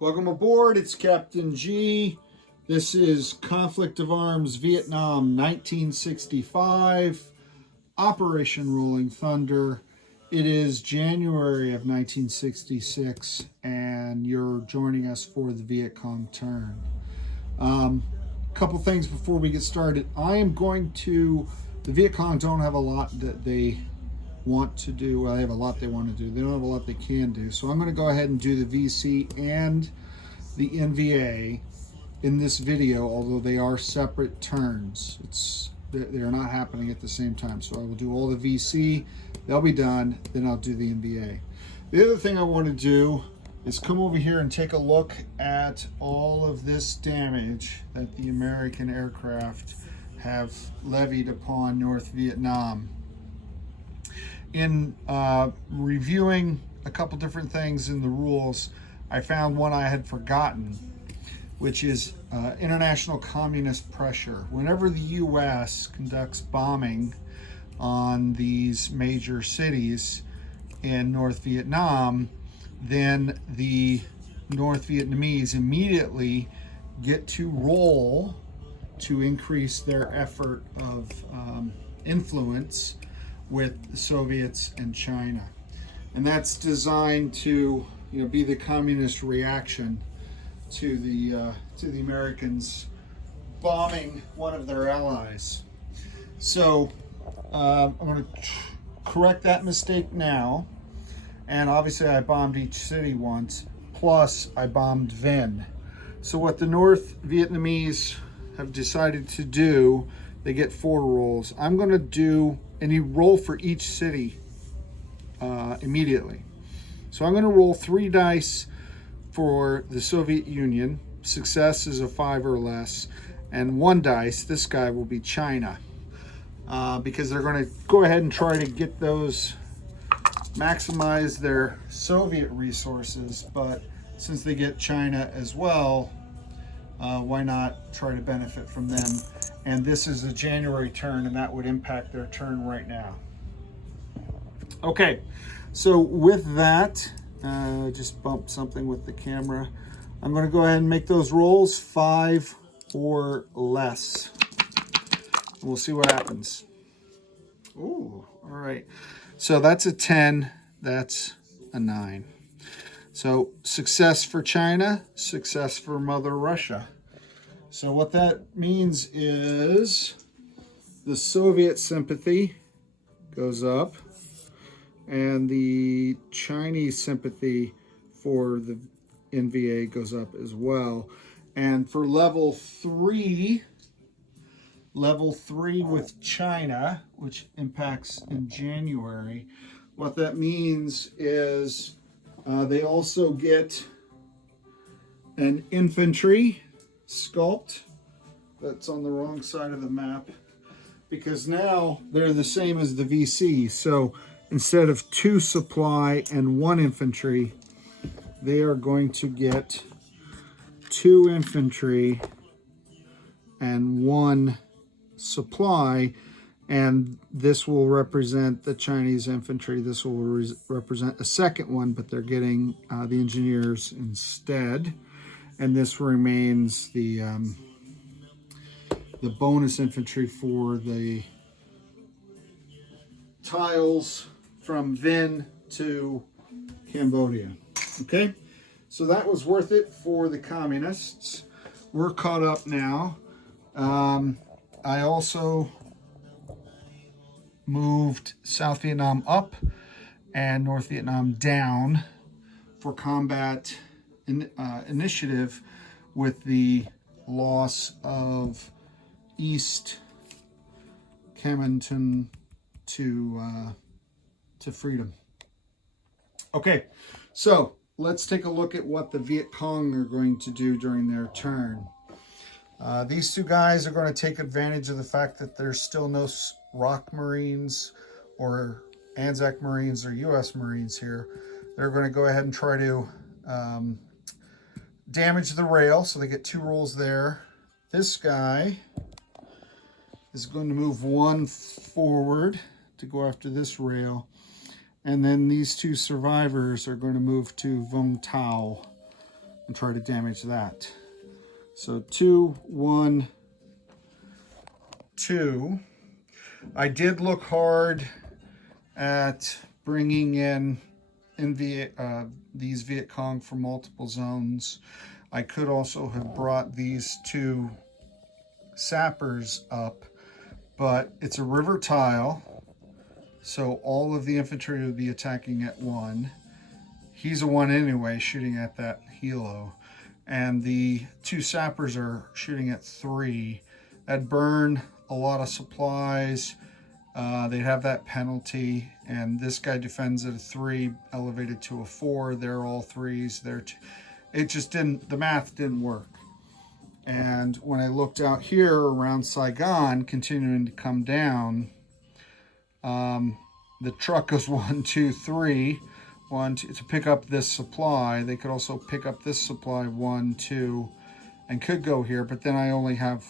Welcome aboard, it's Captain G. This is Conflict of Arms Vietnam 1965, Operation Rolling Thunder. It is January of 1966 and you're joining us for the Viet Cong turn. Couple things before we get started. The Viet Cong don't have a lot that they want to do. Well, they have a lot they want to do. They don't have a lot they can do. So I'm going to go ahead and do the VC and the NVA in this video, although they are separate turns. They're not happening at the same time. So I will do all the VC, they'll be done, then I'll do the NVA. The other thing I want to do is come over here and take a look at all of this damage that the American aircraft have levied upon North Vietnam. In reviewing a couple different things in the rules, I found one I had forgotten, which is international communist pressure. Whenever the U.S. conducts bombing on these major cities in North Vietnam, then the North Vietnamese immediately get to roll to increase their effort of influence with the Soviets and China. And that's designed to, be the communist reaction to the Americans bombing one of their allies. So I'm going to correct that mistake now. And obviously I bombed each city once, plus I bombed Vinh. So what the North Vietnamese have decided to do, they get 4 rolls. I'm going to do any roll for each city immediately. So I'm going to roll 3 dice for the Soviet Union. Success is a 5 or less. And 1 dice, this guy will be China. Because they're going to go ahead and try to get those, maximize their Soviet resources. But since they get China as well, why not try to benefit from them? And this is a January turn, and that would impact their turn right now. Okay, so with that, just bumped something with the camera. I'm going to go ahead and make those rolls 5 or less. We'll see what happens. Ooh, all right. So that's a 10, that's a 9. So success for China, success for Mother Russia. So what that means is the Soviet sympathy goes up and the Chinese sympathy for the NVA goes up as well. And for level 3 with China, which impacts in January, what that means is they also get an infantry sculpt. That's on the wrong side of the map because now they're the same as the VC. So instead of 2 supply and 1 infantry, they are going to get 2 infantry and 1 supply, and this will represent the Chinese infantry. This will represent a second one, but they're getting the engineers instead. And this remains the bonus infantry for the tiles from Vinh to Cambodia. Okay, so that was worth it for the communists. We're caught up now. I also moved South Vietnam up and North Vietnam down for combat initiative with the loss of East Camonton to freedom. Okay, so let's take a look at what the Viet Cong are going to do during their turn. These 2 guys are going to take advantage of the fact that there's still no ROC Marines or ANZAC Marines or US Marines here. They're going to go ahead and try to damage the rail, so they get 2 rolls there. This guy is going to move 1 forward to go after this rail, and then these 2 survivors are going to move to Vung Tau and try to damage that. So 2, 1, 2. I did look hard at bringing in NVA, these Viet Cong from multiple zones. I could also have brought these 2 sappers up, but it's a river tile, so all of the infantry would be attacking at 1. He's a 1 anyway, shooting at that helo. And the 2 sappers are shooting at 3. That'd burn a lot of supplies. They'd have that penalty. And this guy defends at a 3, elevated to a 4. They're all 3s. It just didn't, the math didn't work. And when I looked out here around Saigon, continuing to come down, the truck goes 1, 2, 3. 1, 2, to pick up this supply. They could also pick up this supply 1, 2, and could go here, but then I only have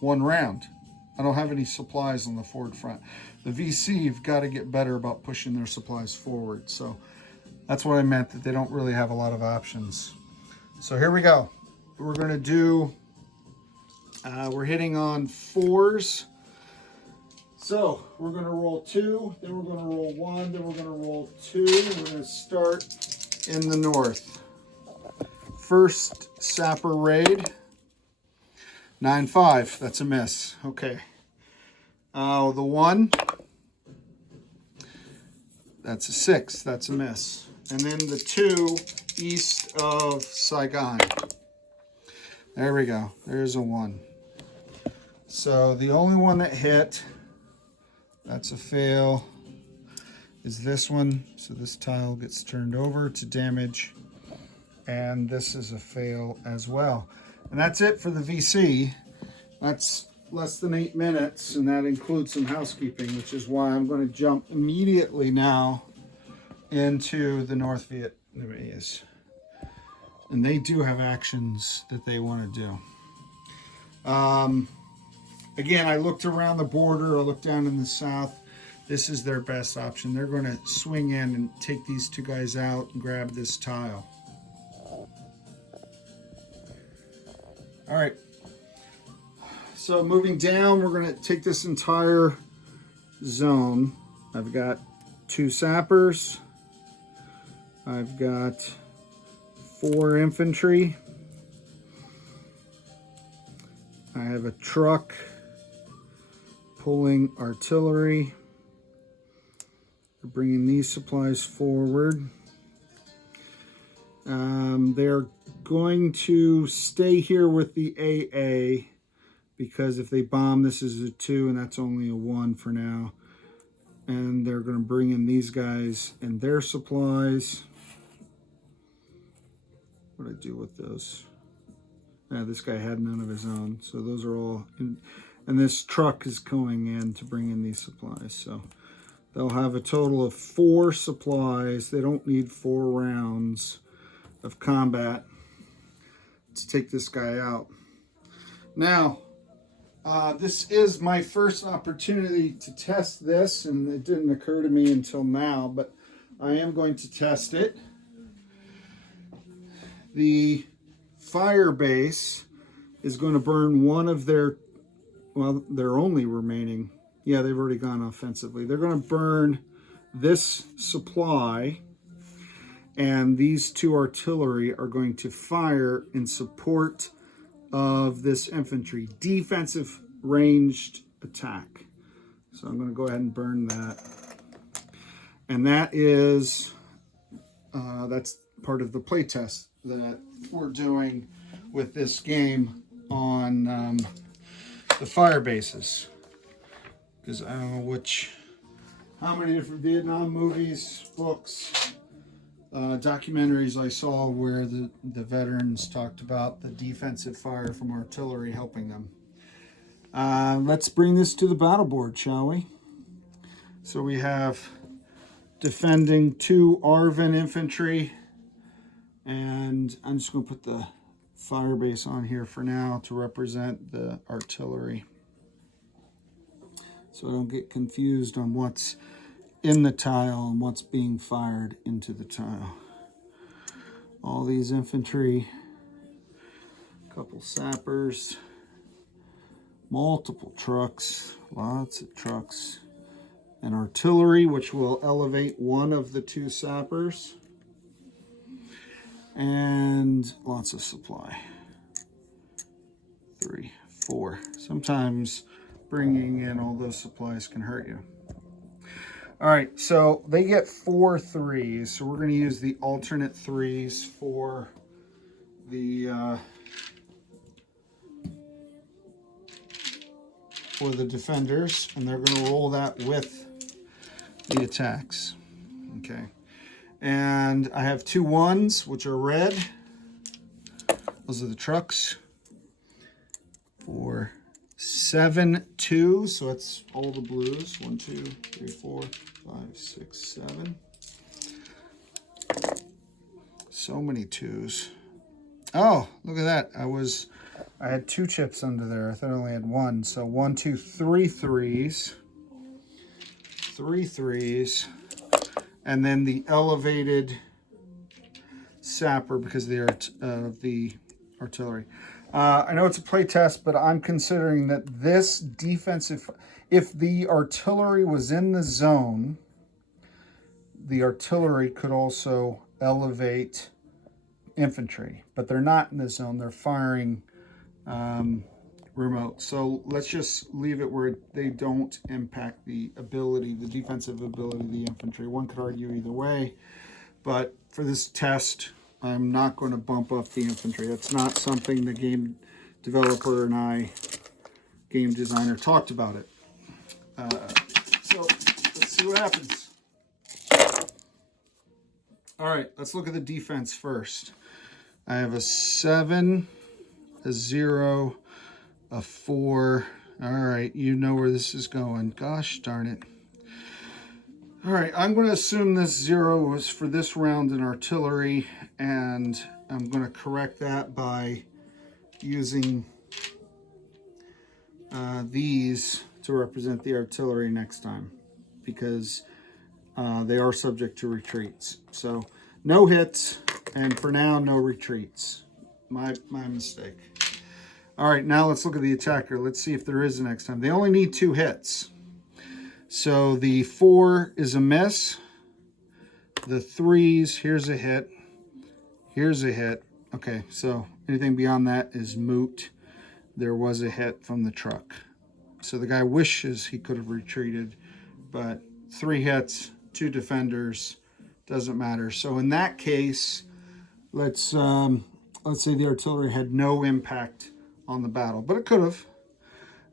1 round. I don't have any supplies on the forward front. The VC have got to get better about pushing their supplies forward. So that's what I meant, that they don't really have a lot of options. So here we go. We're going to do, we're hitting on 4s. So we're going to roll 2, then we're going to roll 1, then we're going to roll 2. We're going to start in the north. First sapper raid, 9-5. That's a miss. Okay. The 1, that's a 6. That's a miss. And then the 2 east of Saigon. There we go. There's a 1. So the only one that hit, that's a fail, is this one. So this tile gets turned over to damage. And this is a fail as well. And that's it for the VC. That's less than 8 minutes, and that includes some housekeeping, which is why I'm going to jump immediately now into the North Vietnamese. And they do have actions that they want to do. Again, I looked around the border, I looked down in the south. This is their best option. They're going to swing in and take these 2 guys out and grab this tile. All right. So moving down, we're going to take this entire zone. I've got 2 sappers. I've got 4 infantry. I have a truck pulling artillery. We're bringing these supplies forward. They're going to stay here with the AA, because if they bomb, this is a 2 and that's only a 1 for now. And they're going to bring in these guys and their supplies. What do I do with those? This guy had none of his own, so those are all in, and this truck is going in to bring in these supplies. So they'll have a total of 4 supplies. They don't need 4 rounds of combat to take this guy out. Now, this is my first opportunity to test this, and it didn't occur to me until now, but I am going to test it. The fire base is going to burn one of their, well, their only remaining, yeah, they've already gone offensively. They're going to burn this supply, and these 2 artillery are going to fire in support of this infantry. Defensive ranged attack. So I'm going to go ahead and burn that. And that is, that's part of the playtest that we're doing with this game on the fire bases. Because I don't know how many different Vietnam movies, books, documentaries I saw where the veterans talked about the defensive fire from artillery helping them. Let's bring this to the battle board, shall we? So we have defending 2 ARVN infantry, and I'm just going to put the fire base on here for now to represent the artillery, so I don't get confused on what's in the tile and what's being fired into the tile. All these infantry sappers, multiple trucks, lots of trucks, and artillery, which will elevate one of the two sappers, and lots of supply. 3, 4. Sometimes bringing in all those supplies can hurt you. All right, so they get 4 3s, so we're going to use the alternate 3s for the defenders, and they're going to roll that with the attacks. Okay, and I have 2 1s, which are red. Those are the trucks. 4, 7 2, so it's all the blues. 1 2 3 4 5 6 7. So many 2s. Oh, look at that. I had 2 chips under there. I thought I only had 1. So 1 2 3 3s. 3 3s. And then the elevated sapper because of the artillery. I know it's a play test, but I'm considering that this defensive, if the artillery was in the zone, the artillery could also elevate infantry, but they're not in the zone. They're firing remote. So let's just leave it where they don't impact the ability, the defensive ability of the infantry. One could argue either way, but for this test, I'm not going to bump up the infantry. That's not something the game developer and I, game designer, talked about it. So let's see what happens. All right, let's look at the defense first. I have a 7, a 0, a 4. All right, you know where this is going. Gosh darn it. All right, I'm going to assume this 0 was for this round in artillery, and I'm going to correct that by using these to represent the artillery next time, because they are subject to retreats. So no hits, and for now, no retreats. My mistake. All right, now let's look at the attacker. Let's see if there is a next time. They only need 2 hits. So the 4 is a miss. The 3s, here's a hit. Here's a hit. Okay, so anything beyond that is moot. There was a hit from the truck. So the guy wishes he could have retreated, but 3 hits, 2 defenders, doesn't matter. So in that case, let's say the artillery had no impact on the battle, but it could have.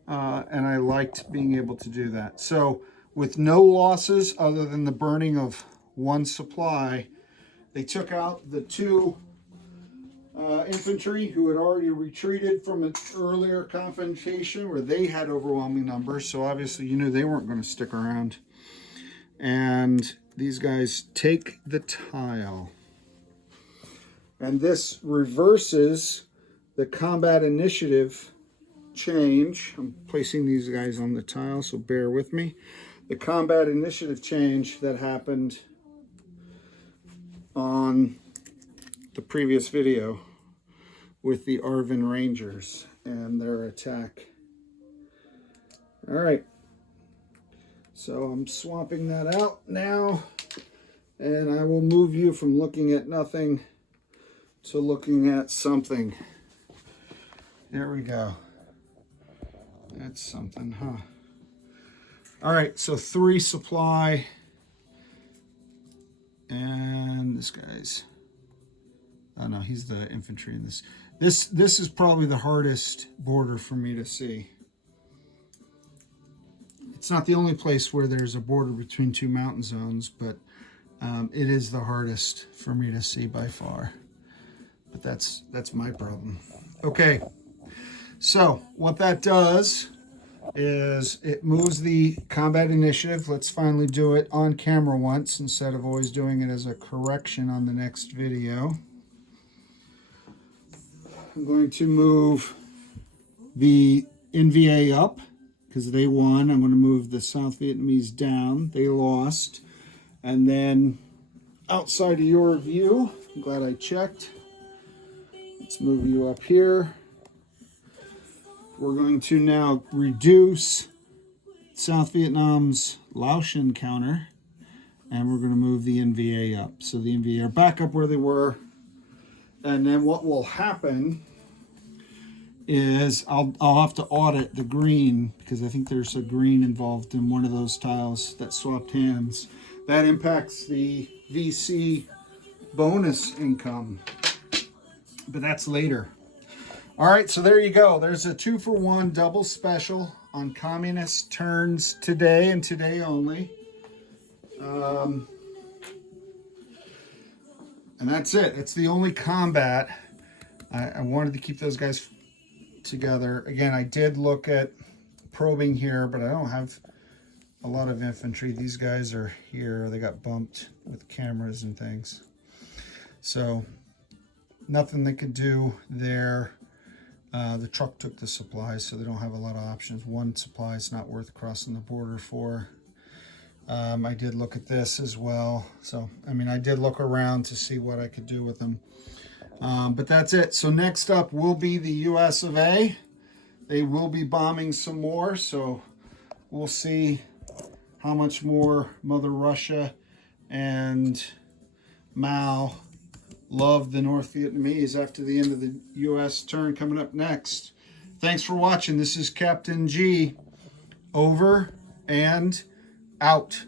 And I liked being able to do that. So with no losses other than the burning of 1 supply, they took out the 2 infantry who had already retreated from an earlier confrontation where they had overwhelming numbers. So obviously you knew they weren't going to stick around. And these guys take the tile. And this reverses the combat initiative change. I'm placing these guys on the tile, so bear with me. The combat initiative change that happened on the previous video with the Arvin Rangers and their attack. All right, so I'm swapping that out now, and I will move you from looking at nothing to looking at something. There we go. That's something, huh? All right, so 3 supply. And this guy's, oh no, he's the infantry in this. This is probably the hardest border for me to see. It's not the only place where there's a border between 2 mountain zones, but it is the hardest for me to see by far. But that's my problem. Okay, so what that does is it moves the combat initiative. Let's finally do it on camera once instead of always doing it as a correction on the next video. I'm going to move the NVA up because they won. I'm going to move the South Vietnamese down. They lost. And then outside of your view, I'm glad I checked. Let's move you up here. we're going to now reduce South Vietnam's Laotian counter, and we're going to move the NVA up. So the NVA are back up where they were. And then what will happen is I'll have to audit the green, because I think there's a green involved in one of those tiles that swapped hands. That impacts the VC bonus income, but that's later. All right, so there you go. There's a 2-for-1 double special on communist turns today and today only. And that's it. It's the only combat. I wanted to keep those guys together. Again, I did look at probing here, but I don't have a lot of infantry. These guys are here. They got bumped with cameras and things. So nothing they could do there. The truck took the supplies, so they don't have a lot of options. One supply is not worth crossing the border for. I did look at this as well. So, I mean, I did look around to see what I could do with them. But that's it. So next up will be the US of A. They will be bombing some more, so we'll see how much more Mother Russia and Mao love the North Vietnamese after the end of the US turn coming up next. Thanks for watching. This is Captain G. Over and out.